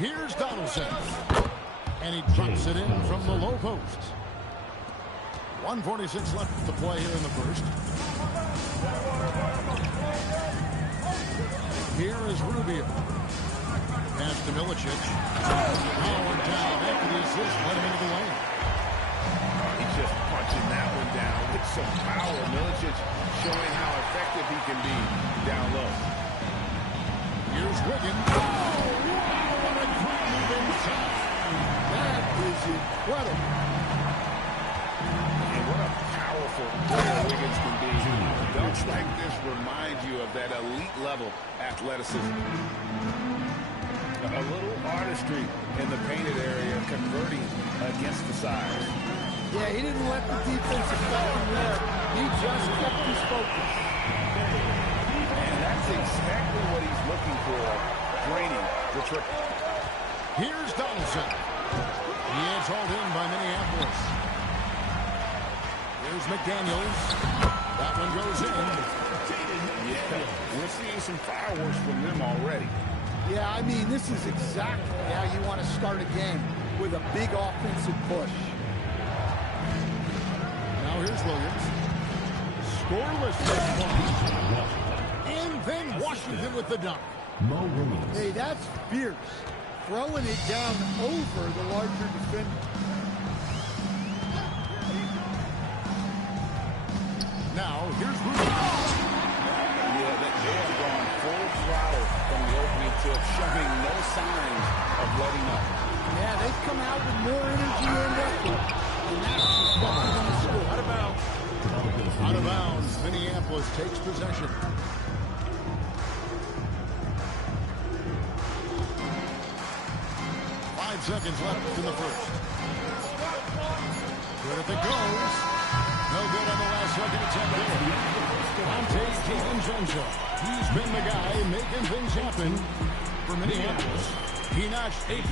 Here's Donaldson. And he drops it in from the low post. 1:46 left to play here in the first. Here is Rubio. Pass to Milicic. Howard down after the assist. Let him into the lane. He's just punching that one down with some power. Milicic showing how effective he can be down low. Here's Wiggins. Oh, wow, what a great move inside. That is incredible. And what a powerful player Wiggins can be. Dunks like this remind you of that elite level athleticism. A little artistry in the painted area, converting against the size. Yeah, he didn't let the defense affect him there. He just kept his focus. And that's exactly what he's looking for, draining the triple. Here's Donaldson. He is hauled in by Minneapolis. Here's McDaniels. That one goes in. Yeah, we're seeing some fireworks from them already. Yeah, I mean, this is exactly how you want to start a game, with a big offensive push. Now here's Williams. Scoreless this one. And then Washington with the dunk. Mo Williams. Hey, that's fierce. Throwing it down over the larger defender. Now here's Rubio. Yeah, they have gone full throttle from the opening tip, showing no signs of letting up. Yeah, they've come out with more energy and effort, and that's reflected in the score. Out of bounds. Out of bounds. Minneapolis takes possession. 5 seconds left in the first. Good if it goes. No good on the last second attempt there. Dante DiVincenzo. He's been the guy making things happen for Minneapolis. He notched 8.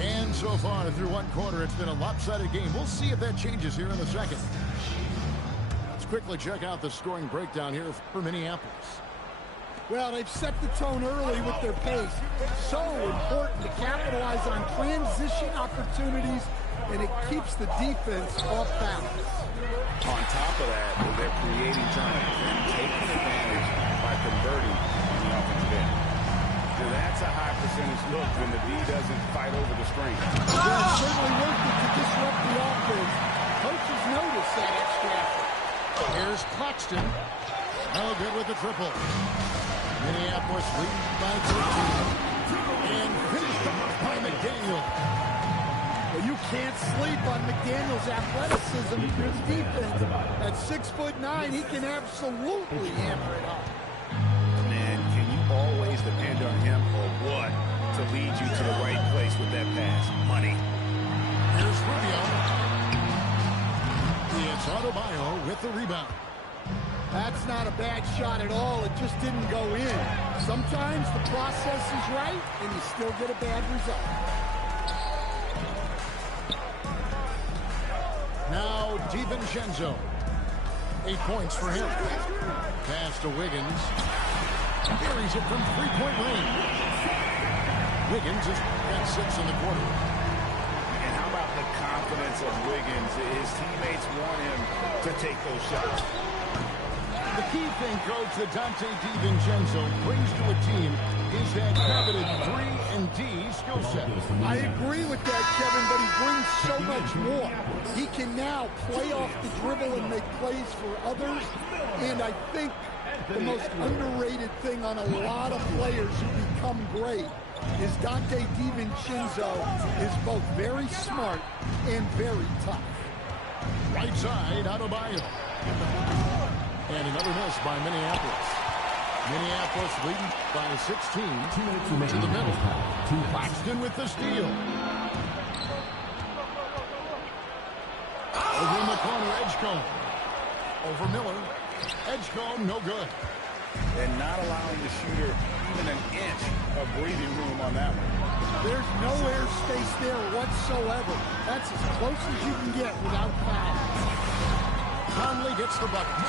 And so far through one quarter, it's been a lopsided game. We'll see if that changes here in the second. Let's quickly check out the scoring breakdown here for Minneapolis. Well, they've set the tone early with their pace. So important to capitalize on transition opportunities, and it keeps the defense off balance. On top of that, they're creating turnovers and taking advantage by converting on the offensive end. So that's a high percentage look when the D doesn't fight over the screen. Yeah, it's certainly worth it to disrupt the offense. Coaches notice that extra effort. Here's Claxton. No good with the triple. Minneapolis leads by 13. And finished off by McDaniel. Well, you can't sleep on McDaniel's athleticism and his defense. At 6'9", he can absolutely hammer it up. Man, can you always depend on him or what to lead you to the right place with that pass? Money. Here's Rubio. It's Adebayo with the rebound. That's not a bad shot at all. It just didn't go in. Sometimes the process is right, and you still get a bad result. Now DiVincenzo. 8 points for him. Pass to Wiggins. Buries it from three-point range. Wiggins has got 6 in the quarter. And how about the confidence of Wiggins? His teammates want him to take those shots. The key thing, Coach, that Dante DiVincenzo brings to a team is that coveted 3-and-D skill set. I agree with that, Kevin, but he brings so much more. He can now play off the dribble and make plays for others, and I think the most underrated thing on a lot of players who become great is Dante DiVincenzo is both very smart and very tough. Right side, Adebayo. And another miss by Minneapolis. Minneapolis leading by 16. 2 minutes remaining. To the middle. Claxton with the steal. Over in the corner, Edgecombe. Over Miller. Edgecombe, no good. And not allowing the shooter even an inch of breathing room on that one. There's no air space there whatsoever. That's as close as you can get without foul. Conley gets the bucket.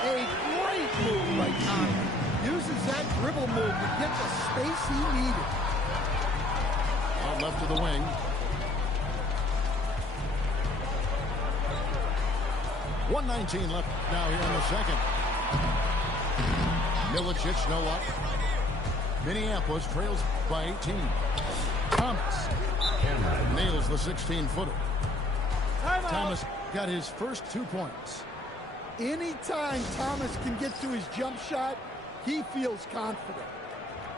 A great move by Thomas. Uses that dribble move to get the space he needed. Out left to the wing. .119 left now here in the second. Milicic no luck. Minneapolis trails by 18. Thomas nails the 16-footer. Thomas got his first 2 points. Anytime Thomas can get to his jump shot, he feels confident.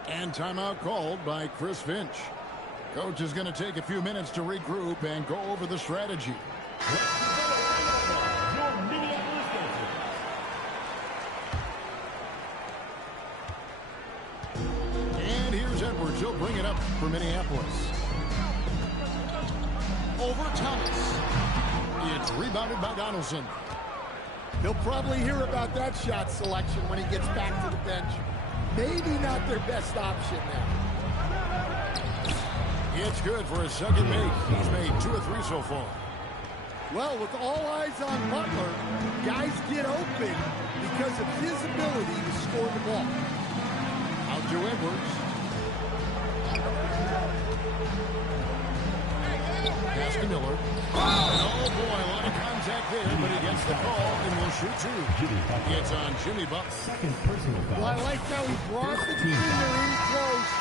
And timeout called by Chris Finch. Coach is going to take a few minutes to regroup and go over the strategy. And here's Edwards. He'll bring it up for Minneapolis. Over Thomas. It's rebounded by Donaldson. He'll probably hear about that shot selection when he gets back to the bench. Maybe not their best option now. It's good for his second make. He's made 2 or 3 so far. Well, with all eyes on Butler, guys get open because of his ability to score the ball. Out to Edwards. Pass to Miller. Oh, boy, a lot of contact there, but he gets the call and will shoot 2. It's on Jimmy Butler. Second personal foul. Well, I like how he brought the defender in close.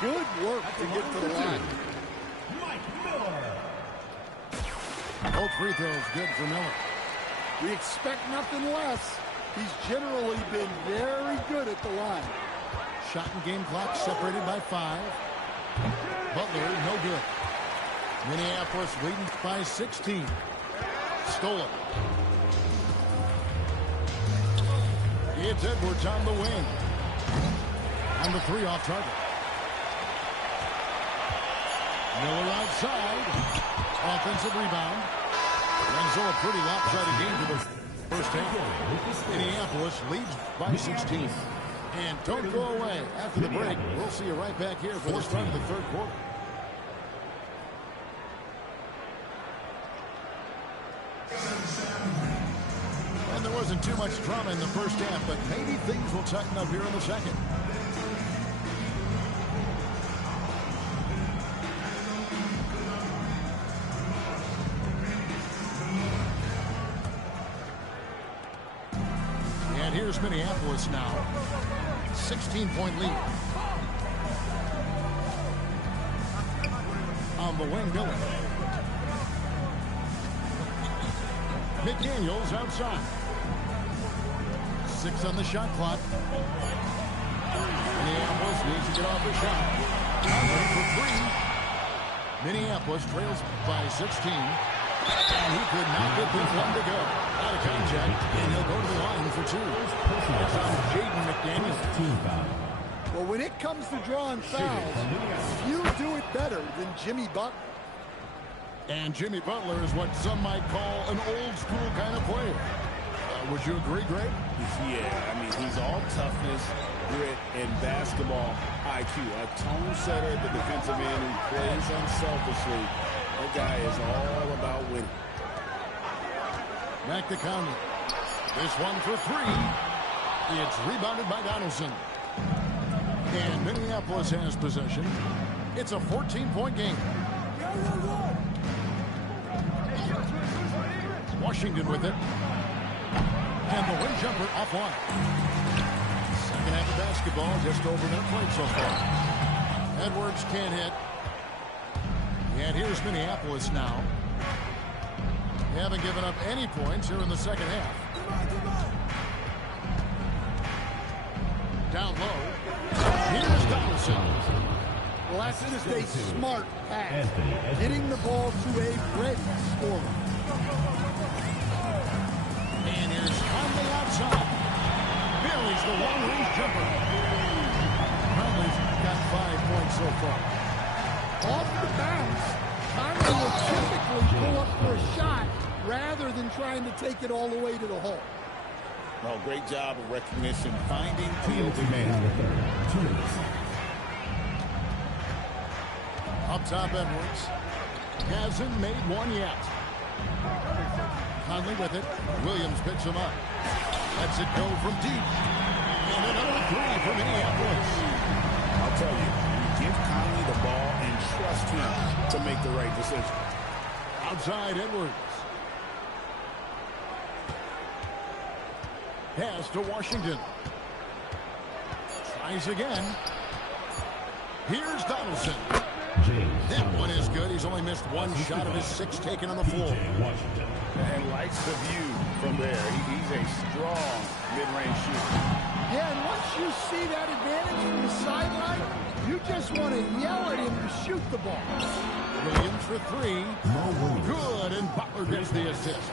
Good work to get to the line. Both free throws good for Miller. We expect nothing less. He's generally been very good at the line. Shot and game clock separated by 5. Butler, no good. Minneapolis leading by 16. Stolen. It's Edwards on the wing. And the 3 off target. Miller outside. Offensive rebound. And so a pretty lopsided game to the first half. Minneapolis leads by 16. And don't go away. After the break, we'll see you right back here for the start of the third quarter. And there wasn't too much drama in the first half, but maybe things will tighten up here in the second. And here's Minneapolis now. 16-point lead. On the wing, Miller. McDaniels outside. 6 on the shot clock. Minneapolis needs to get off the shot. Ready for 3. Minneapolis trails by 16. And he could not get this one to go. Out of contact, and he'll go to the line for 2. It's on Jaden McDaniels. Team foul. Well, when it comes to drawing fouls, few do it better than Jimmy Butler. And Jimmy Butler is what some might call an old-school kind of player. Would you agree, Greg? Yeah, I mean, he's all toughness, grit, and basketball IQ. A tone setter at the defensive end who plays unselfishly. That guy is all about winning. Back to Conley. This one for 3. It's rebounded by Donaldson. And Minneapolis has possession. It's a 14-point game. Washington with it. And the wing jumper offline. Second half of basketball, just over a minute played so far. Edwards can't hit. And here's Minneapolis now. They haven't given up any points here in the second half. Down low. Here's Donaldson. Well, that's just a smart pass. Getting the ball to a ready scorer. And here's Conley outside. Billy's the long-range jumper. Conley's got 5 points so far. Off the bounce, Conley will typically pull up for a shot rather than trying to take it all the way to the hole. Well, great job of recognition, finding the Team open man man. in the third. 2 minutes. Up top, Edwards. Hasn't made one yet. Conley with it. Williams picks him up. Lets it go from deep. And another three for Minneapolis. I'll tell you, give Conley the ball and trust him to make the right decision. Outside Edwards. Pass to Washington. Tries again. Here's Donaldson. That one is good. He's only missed one shot of his 6 taken on the floor. And likes the view from there. He's a strong mid-range shooter. Yeah, and once you see that advantage from the sideline, you just want to yell at him to shoot the ball. Williams for 3. Good, and Butler gets the assist.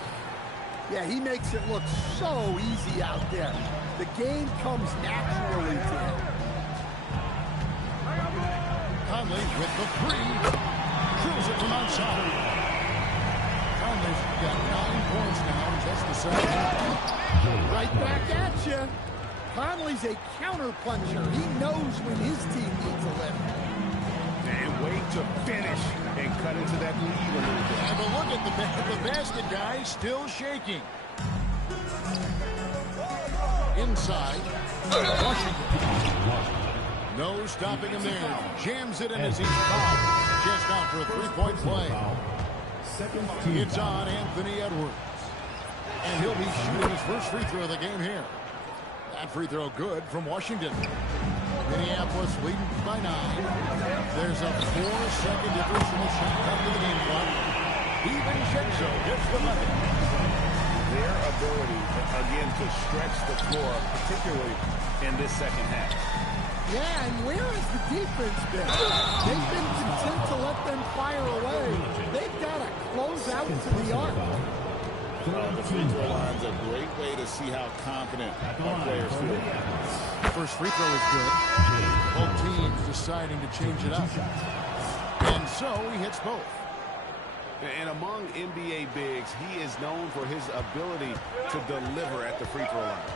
Yeah, he makes it look so easy out there. The game comes naturally to him. Conley with the 3. Drills it from outside. Conley's got 9 points now in just the second half. Right back at you. Conley's a counter-puncher. He knows when his team needs a lift. And wait to finish and cut into that lead a little bit. Have a look at the basket, guy, still shaking. Inside. Washington. No stopping him there. Jams it in as he's fouled. Just out for a 3-point play. It's on Anthony Edwards. And he'll be shooting his first free throw of the game here. That free throw good from Washington. Minneapolis leading by 9. There's a 4-second difference from the shot clock to the game clock. DiVincenzo gets the bucket. Their ability, again, to stretch the floor, particularly in this second half. Yeah, and where has the defense been? They've been content to let them fire away. They've got to close out to the arc. The free throw line's a great way to see how confident our players feel. First free throw is good. Both teams deciding to change it up. And so he hits both. And among NBA bigs, he is known for his ability to deliver at the free throw line.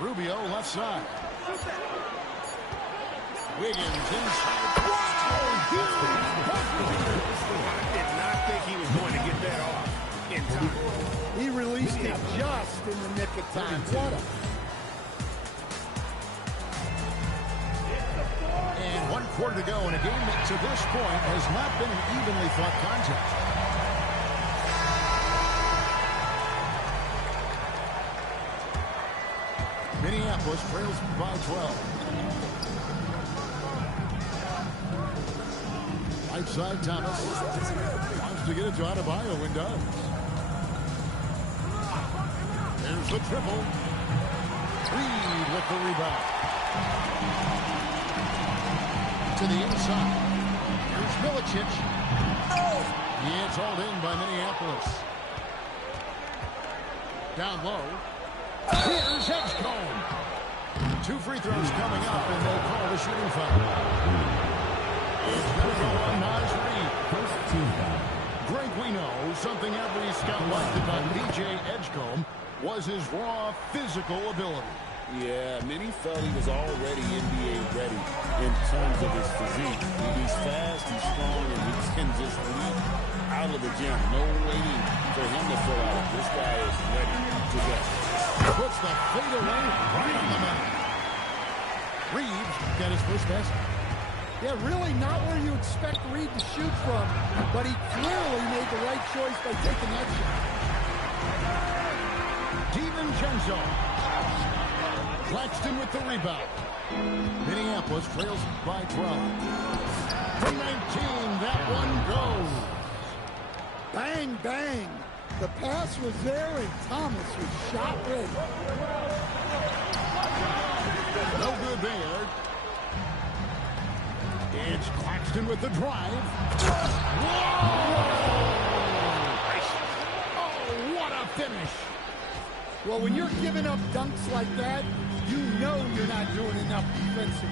Rubio left side. Wiggins inside. I did not think he was going to get that off in time. He released it just in the nick of time. What a... And 1 quarter to go in a game that to this point has not been an evenly fought contest. Minneapolis trails by 12. Right side, Thomas wants to get it to Adebayo and does. There's the triple. Reed with the rebound. To the inside. Here's Milicic. Yeah, it's hauled in by Minneapolis. Down low. Here's Edgecombe. 2 free throws coming up, and they'll call the shooting foul. It's going to go on Naz Reid. First team foul. Greg, we know something every scout liked about DJ Edgecombe was his raw physical ability. Yeah, many felt he was already NBA ready in terms of his physique. He's fast, he's strong, and he can just leap out of the gym. No waiting for him to fill out. This guy is ready to go. Puts the fade away right on the money. Reeves got his first basket. Yeah, really not where you expect Reed to shoot from, but he clearly made the right choice by taking that shot. DiVincenzo. Claxton with the rebound. Minneapolis trails by 12. From 19, that one goes. Bang, bang. The pass was there, and Thomas was shot ready. No good there. It's Claxton with the drive. Whoa! Oh, what a finish. Well, when you're giving up dunks like that, you know you're not doing enough defensively.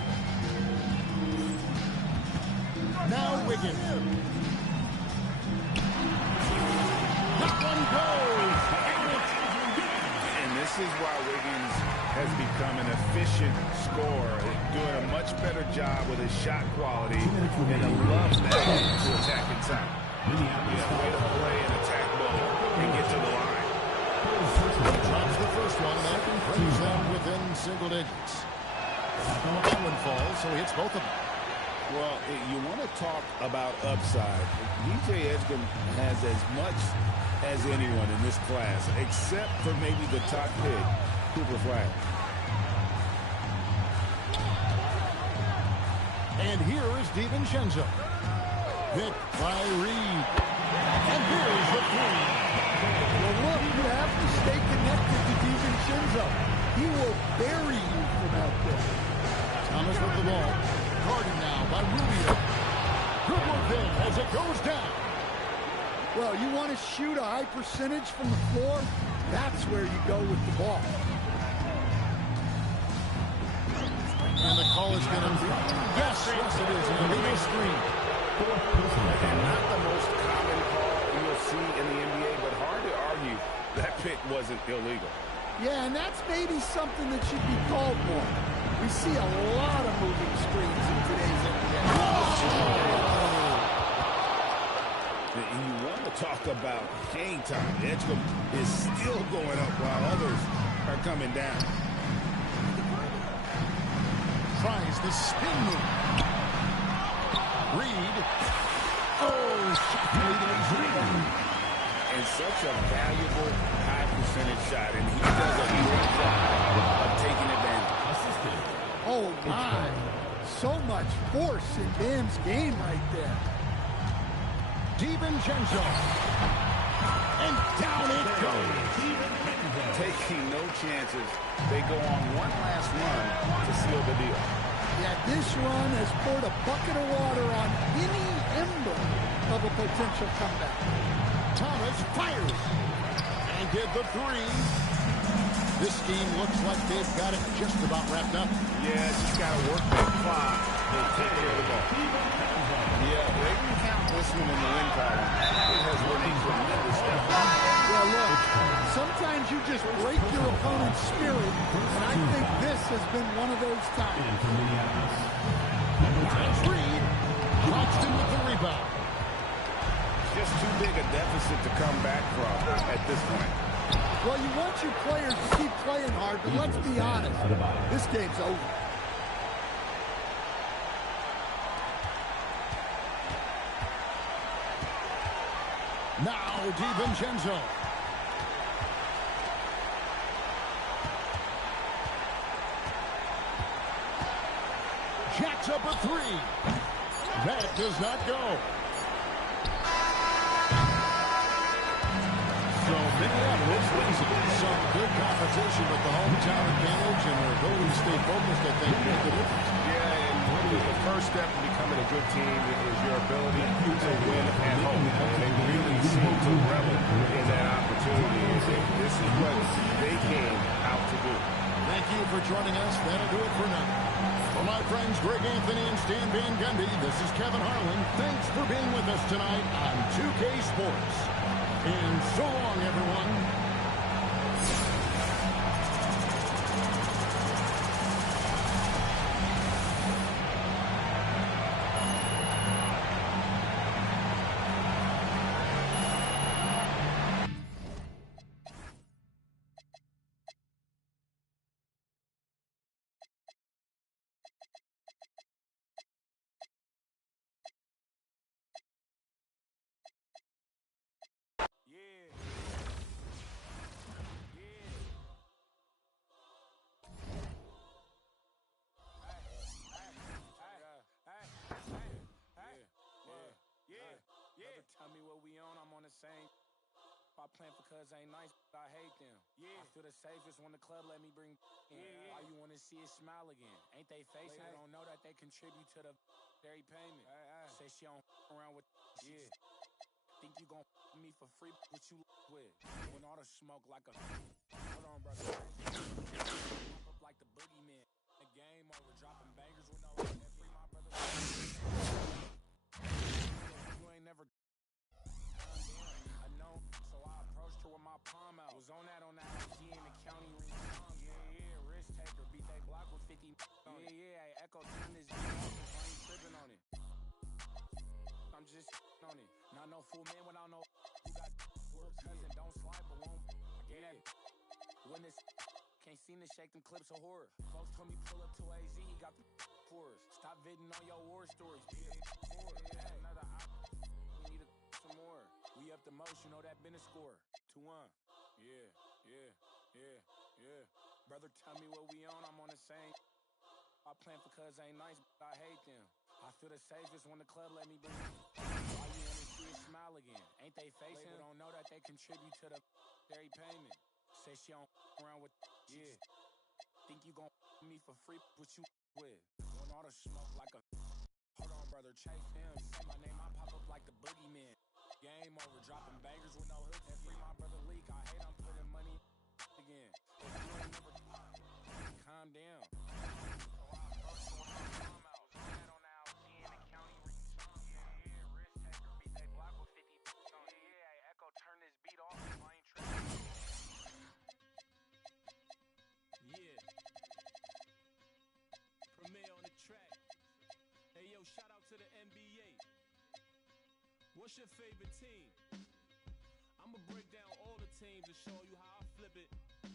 Now Wiggins. That one goes. And this is why Wiggins has become an efficient scorer, doing a much better job with his shot quality, and I love that to attack inside. Minneapolis Yeah, way to foul. play in attack mode and get to the line. Drops the first one, and that brings them within single digits. That one falls, so he hits both of them. Well, you want to talk about upside. DJ Edgecombe has as much as anyone in this class, except for maybe the top pick, Cooper Flag. And here is DiVincenzo. Hit by Reed. And here's the three. Well, look, you have to stay connected to DiVincenzo. He will bury you from out there. Thomas with the ball. Guarded now by Rubio. Good work there as it goes down. Well, you want to shoot a high percentage from the floor? That's where you go with the ball. And the call is going to be, yes, it is, an illegal screen. And not the most common call you'll see in the NBA, but hard to argue that pick wasn't illegal. Yeah, and that's maybe something that should be called more. We see a lot of moving screens in today's NBA. And you want to talk about game time. Edgecombe is still going up while others are coming down. Tries the spin move. Reed. Oh, And such a valuable high percentage shot, and he does a great job of taking advantage. Oh, my. So much force in Bam's game right there. DiVincenzo. And down it goes. Taking no chances. They go on one last run to seal the deal. Yeah, this run has poured a bucket of water on any ember of a potential comeback. Thomas fires. And did the three. This scheme looks like they've got it just about wrapped up. Yeah, just got to work that clock and take care of the ball. Yeah, they can count this one in the win column. It has been a tremendous effort. Well, look, sometimes you just break your opponent's spirit, and I think this has been one of those times. And for Minneapolis. That's Reed. Claxton with the rebound. Just too big a deficit to come back from at this point. Well, you want your players to keep playing hard, but let's be honest, this game's over. Now DiVincenzo. Jacks up a three. That does not go. So Minneapolis wins it. Some good competition with the hometown advantage and their ability to stay focused, I think, made the difference. Yeah, and the first step to becoming a good team is your ability to win at home. And they really seem to revel in that opportunity. This is what they came out to do. Thank you for joining us. That'll do it for now. For my friends Greg Anthony and Stan Van Gundy, this is Kevin Harlan. Thanks for being with us tonight on 2K Sports. And so long, everyone. Playing for cuz ain't nice, but I hate them. Yeah, I feel the safest when the club let me bring in. Why you wanna see it smile again? Ain't they facing? They don't know that they contribute to the dairy payment. Say she don't around with think you gon' me for free what you with. When all the smoke like a hold on, brother. Up like the boogeyman. The game over, dropping bangers with no free my brother. You ain't never palm out. Was on that IG in the county ring. Yeah, risk taker. Beat that block with 50 on it. Yeah, I echo turn this I ain't tripping on it. I'm just on it. Not no fool. When this can't seem to shake them clips of horror. Folks told me pull up to AZ, he got the for us. Stop bidding on your war stories. Another we need some more. We up the most, you know that been a score. 2-1. Yeah. Brother, tell me what we on, I'm on the same. I plan for cuz ain't nice, but I hate them. I feel the safest when the club let me bring it. All you wanna see is smile again. Ain't they facing? Don't know that they contribute to the dairy payment. Say she don't around with yeah. Think you gon' me for free? What you with? Want all the smoke like a hold on, brother, chase him. Say my name, I pop up like the boogeyman. Game over, dropping bangers with no hooks. And free my brother Leak. I hate I'm putting money again. If you ain't never calm down. Turn this beat off if I ain't tripping. Yeah. Premier on the track. Hey yo, shout out to the NBA. What's your favorite team? I'ma break down all the teams and show you how I flip it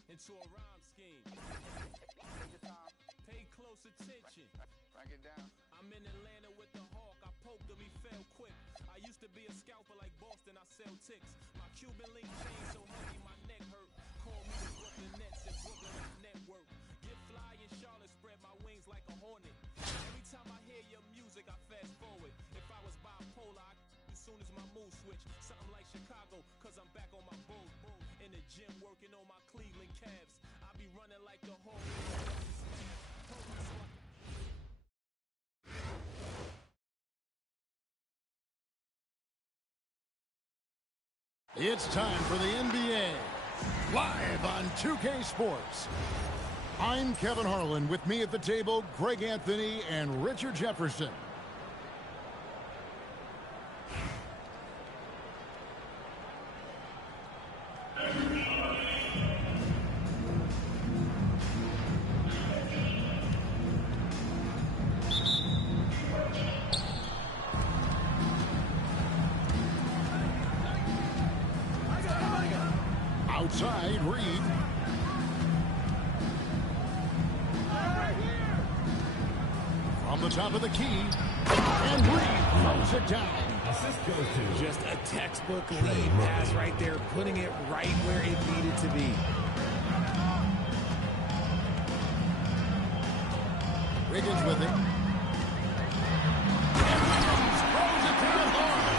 into a rhyme scheme. Take your time. Pay close attention. Break it down. I'm in Atlanta with the Hawk. I poked him, he fell quick. I used to be a scalper like Boston, I sell ticks. My Cuban link chain so heavy my neck hurt. Call me the Brooklyn Nets and Brooklyn Network. Get fly in Charlotte, spread my wings like a hornet. Every time I hear your music, I fast forward. If I was bipolar, as soon as my mood switch. Something like Chicago, cause I'm back on my bull. In the gym working on my Cleveland Cavs. I be running like the whole It's time for the NBA, live on 2K Sports. I'm Kevin Harlan. With me at the table, Greg Anthony and Richard Jefferson. Outside, Reed. From the top of the key, and Reed throws it down. Assist goes to just a textbook lead pass right there, putting it right where it needed to be. Wiggins with it. And Wiggins throws it down hard.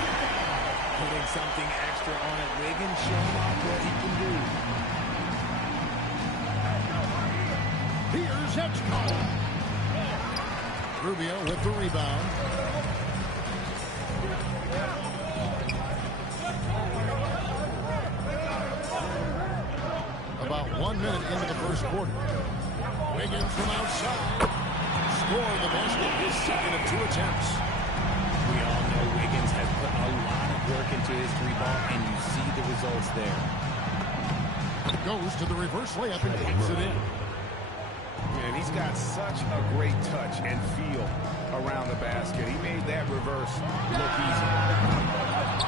Putting something extra on it. Wiggins showing off what he can do. Here's Edgecombe. Rubio with the rebound. About 1 minute into the first quarter. Wiggins from outside. Score the basket, his second of 2 attempts. We all know Wiggins has put a lot of work into his three ball, and you see the results there. Goes to the reverse layup and puts it in. Man, he's got such a great touch and feel around the basket. He made that reverse look easy.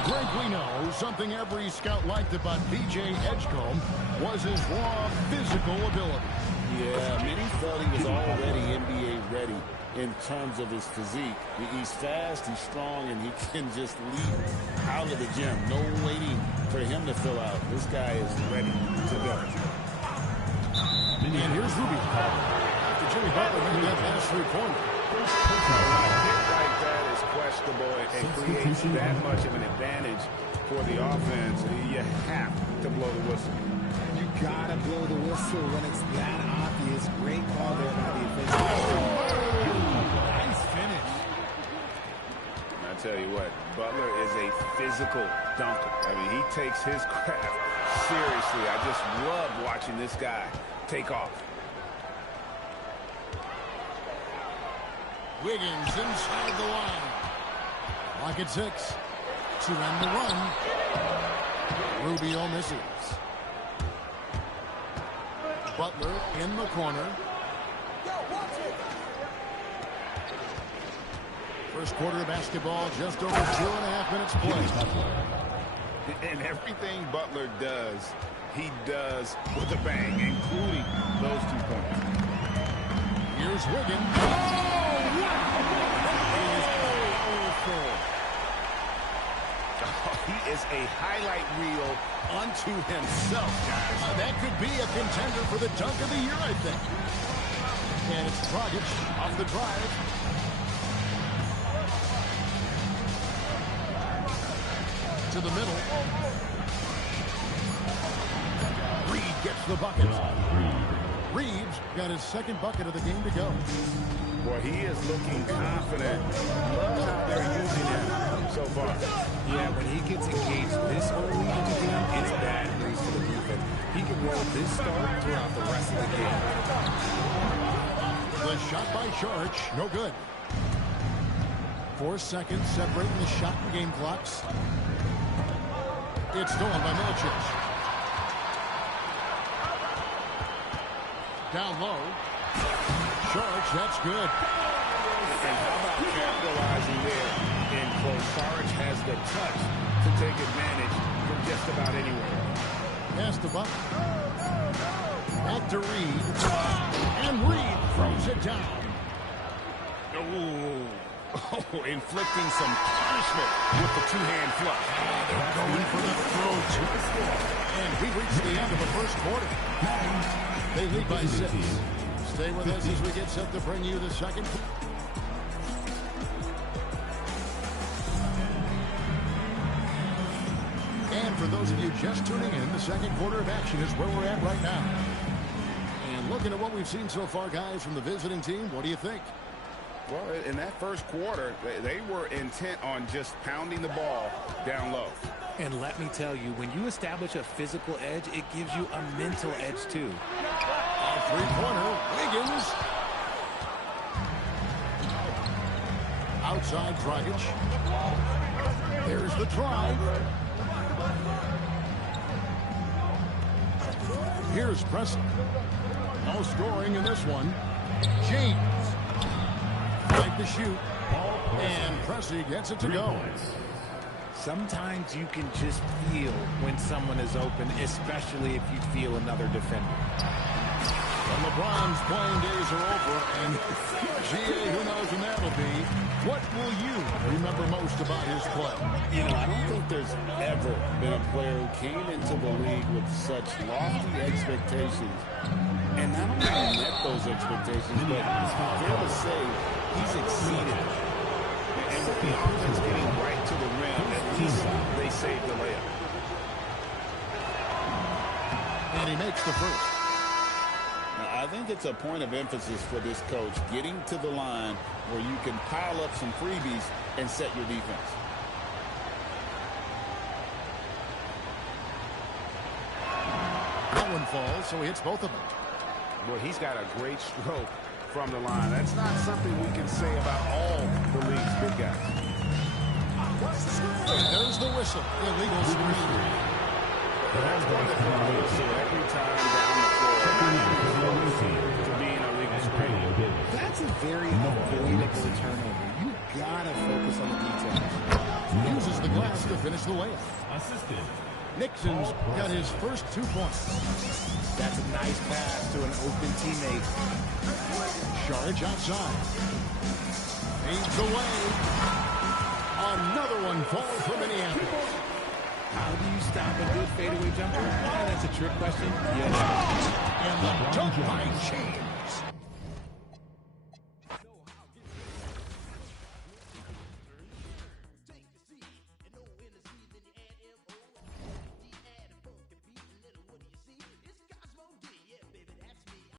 Greg, we know something every scout liked about B.J. Edgecombe was his raw physical ability. Yeah, many felt he was already NBA ready in terms of his physique. He's fast, he's strong, and he can just leap out of the gym. No waiting for him to fill out. This guy is ready to go. And here's Rubio. After Jimmy Butler made that last three-pointer. A hit like that is questionable and creates that much of an advantage for the offense. You have to blow the whistle. You gotta blow the whistle when it's that obvious. Great call there by the offensive. Nice finish. I tell you what, Butler is a physical dunker. I mean, he takes his craft seriously. I just love watching this guy take off. Wiggins inside the line. Clock at 6. To end the run. Rubio misses. Butler in the corner. First quarter of basketball, just over 2.5 minutes played. And everything Butler does, he does with a bang, including those 2 points. Here's Wiggins. Oh, wow! He is powerful. He is a highlight reel unto himself, guys. That could be a contender for the dunk of the year, I think. And it's Dragic off the drive. To the middle. Reed gets the bucket. Reeves got his second bucket of the game to go. Boy, he is looking confident. Love how they're using him so far. Yeah, when he gets engaged this early in the game, it's bad news for the defense. He can roll this start throughout the rest of the game. The shot by Saric, no good. 4 seconds separating the shot and game clocks. It's stolen by Milicic. Down low. Saric, that's good. And how about capitalizing there in close? Saric has the touch to take advantage from just about anywhere. Pass the buck. Back to Reed. And Reed throws it down. Oh, inflicting some punishment with the two-hand flush. They're going for the throat. And we reached the end of the first quarter. They lead by 6. Stay with us as we get set to bring you the second. And for those of you just tuning in, the second quarter of action is where we're at right now. And looking at what we've seen so far, guys, from the visiting team, what do you think? Well, in that first quarter, they were intent on just pounding the ball down low. And let me tell you, when you establish a physical edge, it gives you a mental edge, too. A three-pointer, Wiggins. Outside, Dragic. There's the drive. Here's Preston. No scoring in this one. James. Right to shoot. And Pressey gets it to go. Sometimes you can just feel when someone is open, especially if you feel another defender. Well, LeBron's playing days are over, and GA, who knows when that'll be. What will you remember most about his play? You know, I don't think there's ever been a player who came into the league with such lofty expectations and not only met those expectations, but fair to say, he's exceeded. And with the offense getting right to the rim, at least they saved the layup. And he makes the first. Now, I think it's a point of emphasis for this coach, getting to the line where you can pile up some freebies and set your defense. That one falls, so he hits both of them. Well, he's got a great stroke from the line. That's not something we can say about all the league's big guys. There's the whistle. Illegal screen. That's going to throw a whistle every time down the floor. To being a legal screen. That's a very avoidable turnover. You gotta focus on the details. Uses the glass to finish the layup. Assisted. Nixon's got his first 2 points. That's a nice pass to an open teammate. Charge outside. Fades away. Another one falls for Minneapolis. How do you stop a good fadeaway jumper? That's a trick question. And the dunk by James.